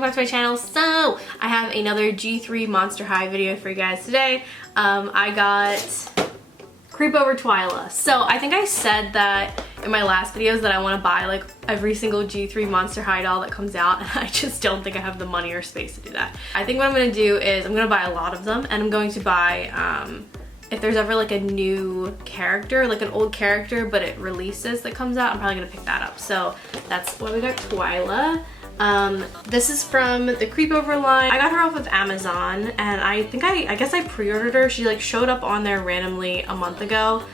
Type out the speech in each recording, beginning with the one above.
welcome back to my channel. So I have another G3 Monster High video for you guys today. I got Creepover Twyla. So I think I said that in my last videos that I want to buy like every single G3 Monster High doll that comes out, and I just don't think I have the money or space to do that. I think what I'm going to do is I'm going to buy a lot of them, and I'm going to buy if there's ever like a new character, like an old character but it releases that comes out, I'm probably going to pick that up. So that's why we got Twyla. This is from the Creepover line. I got her off of Amazon, and I guess I pre-ordered her. She like showed up on there randomly a month ago,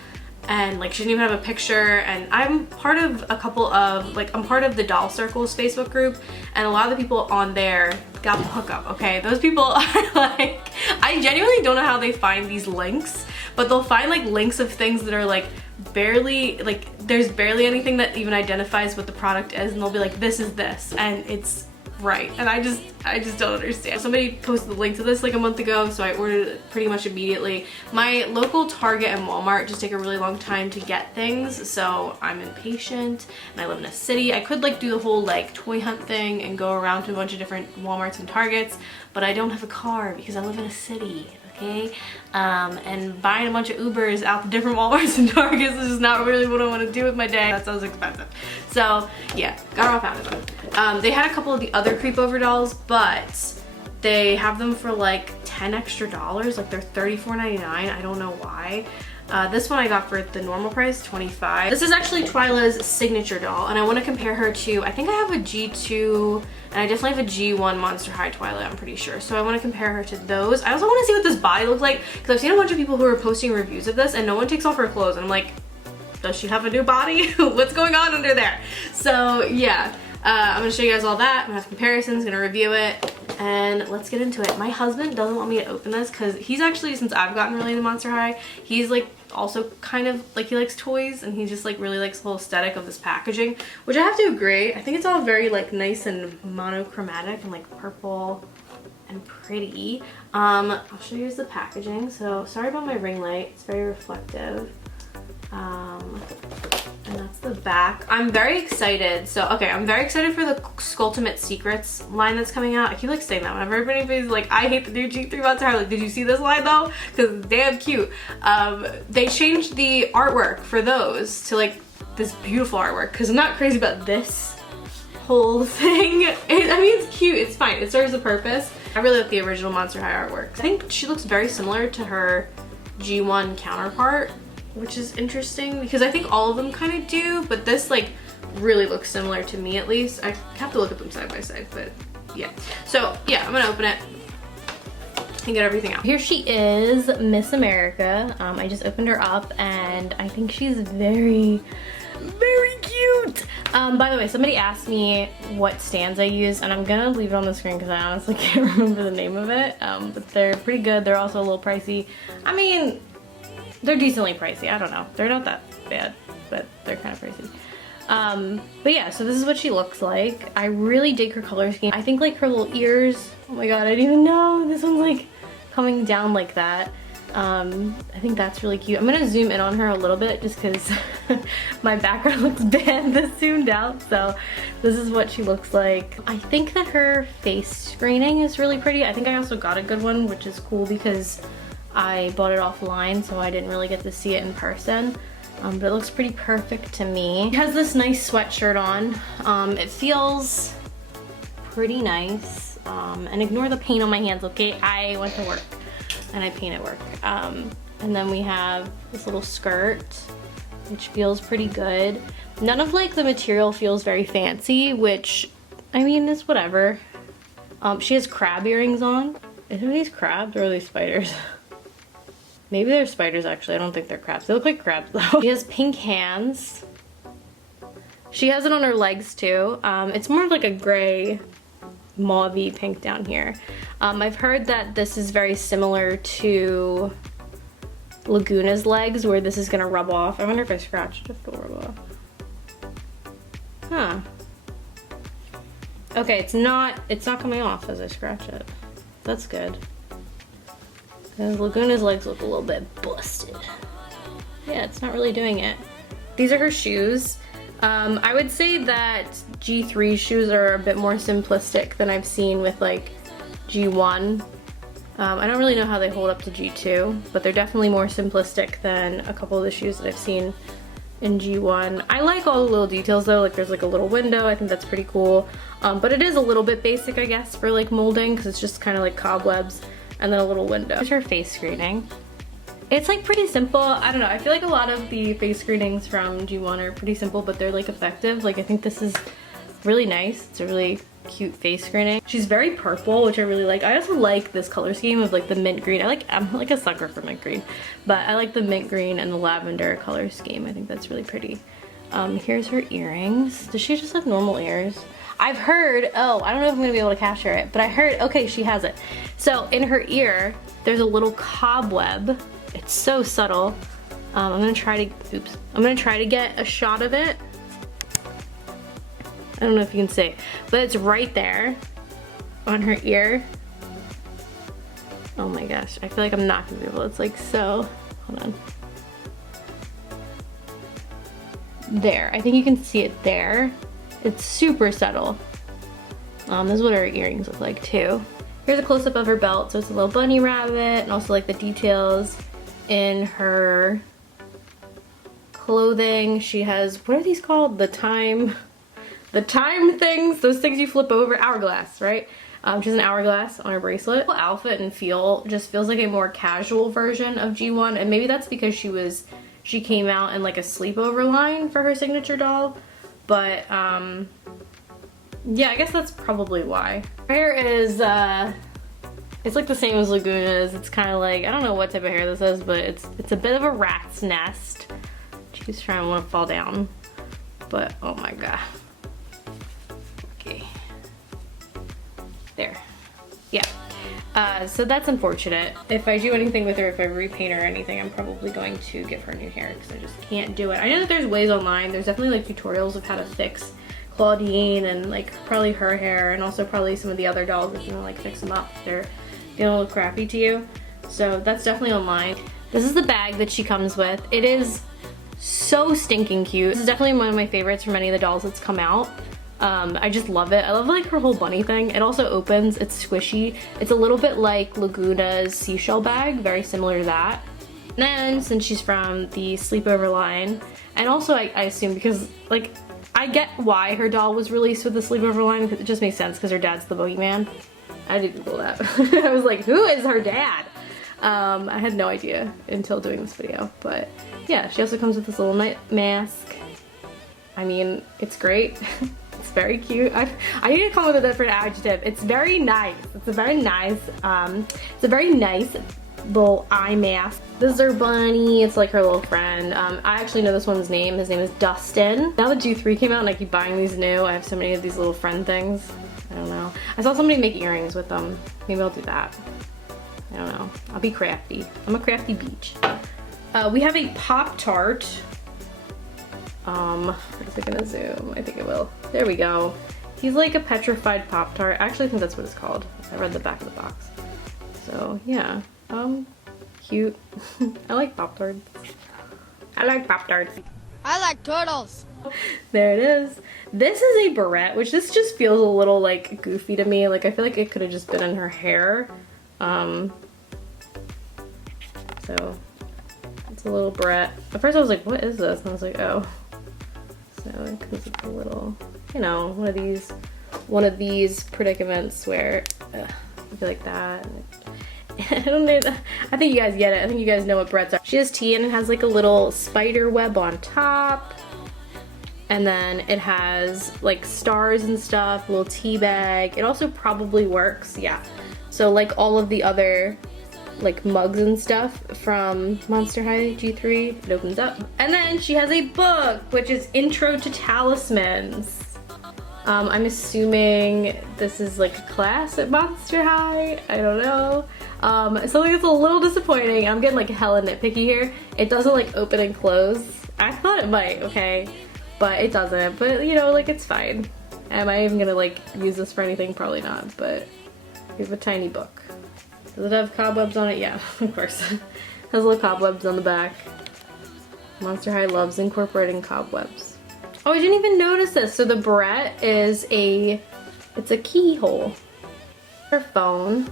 and like she didn't even have a picture. And I'm part of a couple of I'm part of the Doll Circles Facebook group, and a lot of the people on there got the hookup. Okay, those people are like, I genuinely don't know how they find these links, but they'll find like links of things that are like barely, like there's barely anything that even identifies what the product is, and they'll be like, this is this, and it's right. And I just don't understand. Somebody posted the link to this like a month ago, so I ordered it pretty much immediately. My local Target and Walmart just take a really long time to get things, so I'm impatient, and I live in a city. I could like do the whole like toy hunt thing and go around to a bunch of different Walmarts and Targets, but I don't have a car because I live in a city. Okay, and buying a bunch of Ubers out to different Walmarts and Targets is just not really what I want to do with my day. That sounds expensive. So yeah, got her off Amazon. They had a couple of the other Creepover dolls, but they have them for like $10 extra, like they're $34.99. I don't know why. This one I got for the normal price, $25. This is actually Twyla's signature doll, and I want to compare her to, I think I have a G2, and I definitely have a G1 Monster High Twyla, I'm pretty sure. So I want to compare her to those. I also want to see what this body looks like, because I've seen a bunch of people who are posting reviews of this, and no one takes off her clothes, and I'm like, does she have a new body? What's going on under there? So yeah, I'm going to show you guys all that. I'm going to have comparisons, going to review it, and let's get into it. My husband doesn't want me to open this because he's actually, since I've gotten really into Monster High, he's like also kind of like, he likes toys, and he just like really likes the whole aesthetic of this packaging, which I have to agree. I think it's all very like nice and monochromatic and like purple and pretty. I'll show you the packaging. So sorry about my ring light, it's very reflective. And that's the back. I'm very excited. So, okay, I'm very excited for the Skulltimate Secrets line that's coming out. I keep like saying that whenever everybody's like, I hate the new G3 Monster High. Like, did you see this line though? Because it's damn cute. They changed the artwork for those to like this beautiful artwork, because I'm not crazy about this whole thing. I mean, it's cute, it's fine, it serves a purpose. I really like the original Monster High artwork. I think she looks very similar to her G1 counterpart, which is interesting because I think all of them kind of do, but this like really looks similar to me at least. I have to look at them side by side, but yeah. So yeah, I'm gonna open it and get everything out. Here she is, Miss America. I just opened her up, and I think she's very, very cute. By the way, somebody asked me what stands I use, and I'm gonna leave it on the screen because I honestly can't remember the name of it, but they're pretty good. They're also a little pricey. I mean, they're decently pricey. I don't know. They're not that bad, but they're kind of pricey. But yeah, so this is what she looks like. I really dig her color scheme. I think like her little ears, oh my god, I didn't even know. This one's like coming down like that. I think that's really cute. I'm gonna zoom in on her a little bit just because my background looks bad this zoomed out. So this is what she looks like. I think that her face screening is really pretty. I think I also got a good one, which is cool because I bought it offline, so I didn't really get to see it in person, but it looks pretty perfect to me. It has this nice sweatshirt on. It feels pretty nice, and ignore the paint on my hands, okay? I went to work, and I paint at work. And then we have this little skirt, which feels pretty good. None of like the material feels very fancy, which, I mean, is whatever. She has crab earrings on. Are these crabs or are they spiders? Maybe they're spiders actually, I don't think they're crabs. They look like crabs though. She has pink hands. She has it on her legs too. It's more of like a gray mauve-y pink down here. I've heard that this is very similar to Laguna's legs, where this is gonna rub off. I wonder if I scratched if it'll rub off. Huh. Okay, it's not coming off as I scratch it. That's good. Because Laguna's legs look a little bit busted. Yeah, it's not really doing it. These are her shoes. I would say that G3 shoes are a bit more simplistic than I've seen with like G1. I don't really know how they hold up to G2, but they're definitely more simplistic than a couple of the shoes that I've seen in G1. I like all the little details though, like there's like a little window, I think that's pretty cool. But it is a little bit basic, I guess, for like molding, because it's just kind of like cobwebs and then a little window. Here's her face screening. It's like pretty simple. I don't know, I feel like a lot of the face screenings from G1 are pretty simple, but they're like effective. Like I think this is really nice. It's a really cute face screening. She's very purple, which I really like. I also like this color scheme of like the mint green. I'm like a sucker for mint green, but I like the mint green and the lavender color scheme. I think that's really pretty. Here's her earrings. Does she just have normal ears? I've heard, oh, I don't know if I'm gonna be able to capture it, but I heard, okay, she has it. So in her ear, there's a little cobweb. It's so subtle. I'm gonna try to get a shot of it. I don't know if you can see, but it's right there on her ear. Oh my gosh, I feel like I'm not gonna be able, it's like so, hold on. There, I think you can see it there. It's super subtle. This is what her earrings look like too. Here's a close-up of her belt, so it's a little bunny rabbit, and also like the details in her clothing. She has, what are these called? The time things, those things you flip over, hourglass, right? She has an hourglass on her bracelet. The outfit and feel just feels like a more casual version of G1, and maybe that's because she came out in like a sleepover line for her signature doll, but yeah, I guess that's probably why. Her hair is it's like the same as Laguna's. It's kind of like, I don't know what type of hair this is, but it's a bit of a rat's nest. She's trying to want to fall down, but oh my god. Okay, there, yeah. So that's unfortunate. If I do anything with her, if I repaint her or anything, I'm probably going to give her new hair because I just can't do it. I know that there's ways online. There's definitely like tutorials of how to fix Claudine and like probably her hair, and also probably some of the other dolls if you want to like fix them up if they're feeling a little crappy to you. So that's definitely online. This is the bag that she comes with. It is so stinking cute. This is definitely one of my favorites from any of the dolls that's come out. I just love it. I love like her whole bunny thing. It also opens, it's squishy. It's a little bit like Laguna's seashell bag, very similar to that. And then since she's from the sleepover line, and also I assume because like, I get why her doll was released with the sleepover line, it just makes sense because her dad's the boogeyman. I did Google that. I was like, who is her dad? I had no idea until doing this video, but yeah, she also comes with this little night mask. I mean, it's great. It's very cute. I need to come with a different adjective. It's very nice. It's a very nice little eye mask. This is her bunny. It's like her little friend. I actually know this one's name. His name is Dustin. Now that G3 came out and I keep buying these new, I have so many of these little friend things. I don't know. I saw somebody make earrings with them. Maybe I'll do that. I don't know. I'll be crafty. I'm a crafty beach. We have a Pop-Tart. Is it gonna zoom? I think it will. There we go. He's like a petrified Pop-Tart. I actually think that's what it's called. I read the back of the box. So yeah, cute. I like Pop-Tarts. I like Pop-Tarts. I like turtles. There it is. This is a barrette, which this just feels a little like goofy to me. Like I feel like it could have just been in her hair. So it's a little barrette. At first I was like, what is this? And I was like, oh. So it comes with a little, you know, one of these predicaments where I feel like that. I don't know. I think you guys get it. I think you guys know what barrettes are. She has tea and it has like a little spider web on top. And then it has like stars and stuff, a little tea bag. It also probably works, yeah. So like all of the other like mugs and stuff from Monster High G3, it opens up. And then she has a book, which is Intro to Talismans. I'm assuming this is like a class at Monster High, I don't know. Something that's a little disappointing. I'm getting like hella nitpicky here. It doesn't like open and close. I thought it might, okay, but it doesn't. But you know, like it's fine. Am I even gonna like use this for anything? Probably not, but we have a tiny book. Does it have cobwebs on it? Yeah, of course. Has little cobwebs on the back. Monster High loves incorporating cobwebs. Oh, I didn't even notice this. So the barrette is it's a keyhole. Her phone.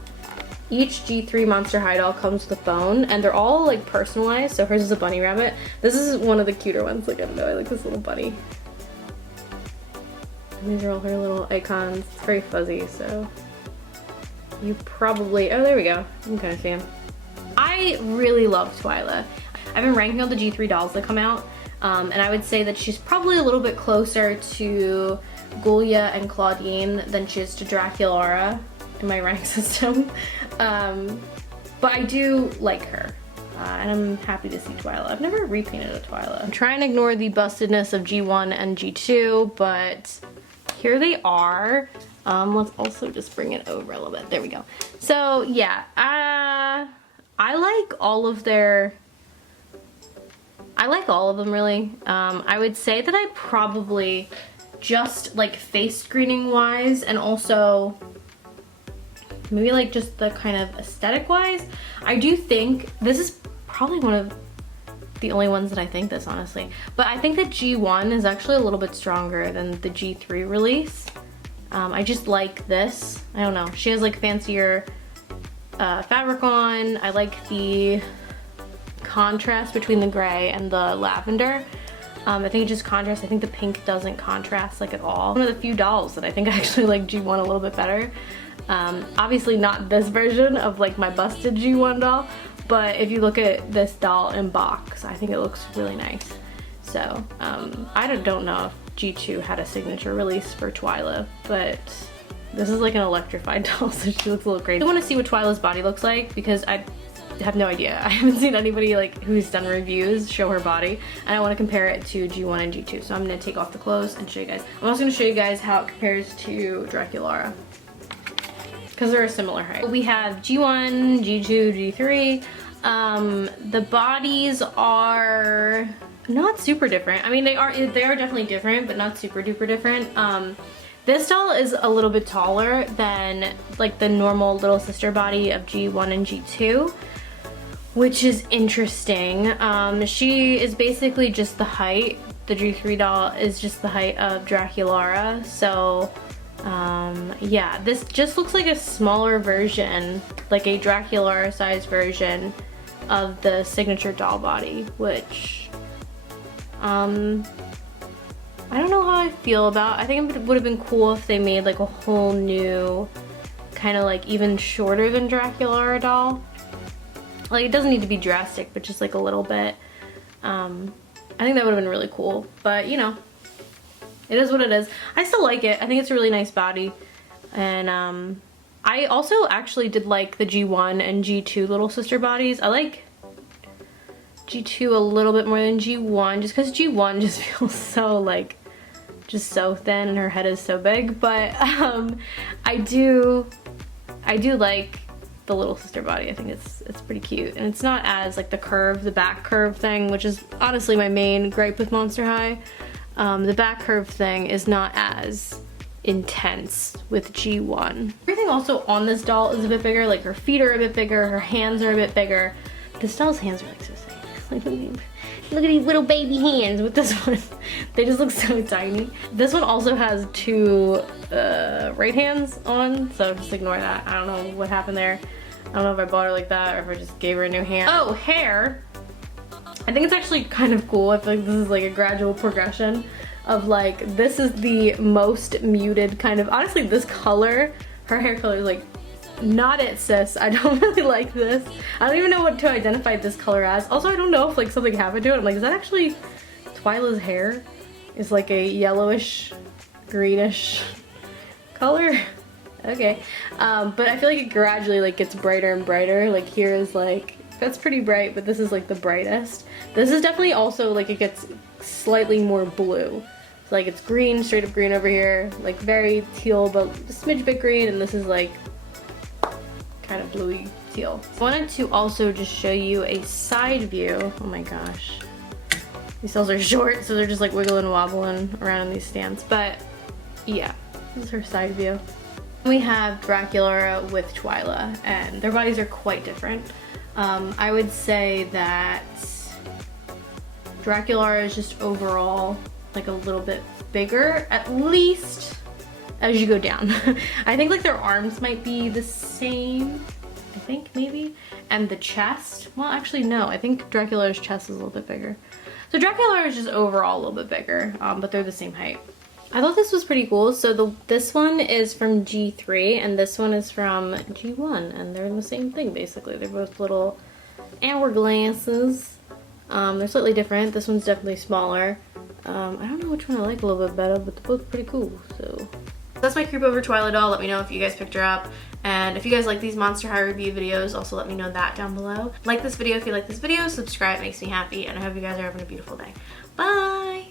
Each G3 Monster High doll comes with a phone, and they're all like personalized. So hers is a bunny rabbit. This is one of the cuter ones. Like, I don't know, I like this little bunny. And these are all her little icons. It's very fuzzy, so you probably, oh, there we go. You can kind of see them. I really love Twyla. I've been ranking all the G3 dolls that come out, and I would say that she's probably a little bit closer to Gulia and Claudine than she is to Draculaura in my rank system. But I do like her, and I'm happy to see Twyla. I've never repainted a Twyla. I'm trying to ignore the bustedness of G1 and G2, but here they are. Let's also just bring it over a little bit. There we go. So yeah, I like all of them really. I would say that I probably just like face screening wise, and also maybe like just the kind of aesthetic wise, I do think this is probably one of the only ones that I think this, honestly. But I think that G1 is actually a little bit stronger than the G3 release. I just like this. I don't know. She has like fancier fabric on. I like the contrast between the gray and the lavender. I think it just contrasts. I think the pink doesn't contrast like at all. One of the few dolls that I think I actually like G1 a little bit better. Obviously not this version of like my busted G1 doll, but if you look at this doll in box, I think it looks really nice. So I don't know if G2 had a signature release for Twyla, but this is like an electrified doll, so she looks a little crazy. I want to see what Twyla's body looks like because I have no idea. I haven't seen anybody like who's done reviews show her body, and I want to compare it to G1 and G2. So I'm going to take off the clothes and show you guys. I'm also going to show you guys how it compares to Draculaura, because they're a similar height. We have G1, G2, G3. The bodies are not super different. I mean, they are definitely different, but not super duper different. This doll is a little bit taller than like the normal little sister body of G1 and G2, which is interesting. She is basically just the height. The G3 doll is just the height of Draculaura, so yeah, this just looks like a smaller version, like a Draculaura sized version of the signature doll body, which I don't know how I feel about. I think it would have been cool if they made like a whole new kind of like even shorter than Draculaura doll. Like, it doesn't need to be drastic, but just like a little bit. I think that would have been really cool, but you know, it is what it is. I still like it. I think it's a really nice body. And I also actually did like the G1 and G2 little sister bodies. I like G2 a little bit more than G1 just because G1 just feels so like just so thin and her head is so big. But I do like the little sister body. I think it's pretty cute, and it's not as like the back curve thing, which is honestly my main gripe with Monster High. The back curve thing is not as intense with G1. Everything also on this doll is a bit bigger. Like, her feet are a bit bigger, her hands are a bit bigger. This doll's hands are like so tiny. Like, look at these little baby hands with this one. They just look so tiny. This one also has two right hands on, so just ignore that. I don't know what happened there. I don't know if I bought her like that or if I just gave her a new hand. Oh, hair. I think it's actually kind of cool. I feel like this is like a gradual progression of like, this is the most muted kind of, honestly this color, her hair color is like, not it, sis. I don't really like this. I don't even know what to identify this color as. Also, I don't know if like something happened to it. I'm like, is that actually Twyla's hair? Is like a yellowish, greenish color? Okay. But I feel like it gradually like gets brighter and brighter. Like, here is like, that's pretty bright, but this is like the brightest. This is definitely also like, it gets slightly more blue. So like, it's green, straight up green over here, like very teal, but a smidge bit green, and this is like kind of bluey teal. I wanted to also just show you a side view. Oh my gosh. These dolls are short, so they're just like wiggling and wobbling around in these stands. But yeah, this is her side view. We have Draculaura with Twyla, and their bodies are quite different. I would say that Draculaura is just overall like a little bit bigger, at least as you go down. I think like their arms might be the same, I think maybe. And the chest, well actually no, I think Dracula's chest is a little bit bigger. So Dracula is just overall a little bit bigger, but they're the same height. I thought this was pretty cool. So this one is from G3 and this one is from G1, and they're the same thing basically. They're both little hourglasses. They're slightly different. This one's definitely smaller. I don't know which one I like a little bit better, but they're both pretty cool. So that's my Creepover Twyla doll. Let me know if you guys picked her up. And if you guys like these Monster High review videos, also let me know that down below. Like this video if you like this video, subscribe, makes me happy, and I hope you guys are having a beautiful day. Bye!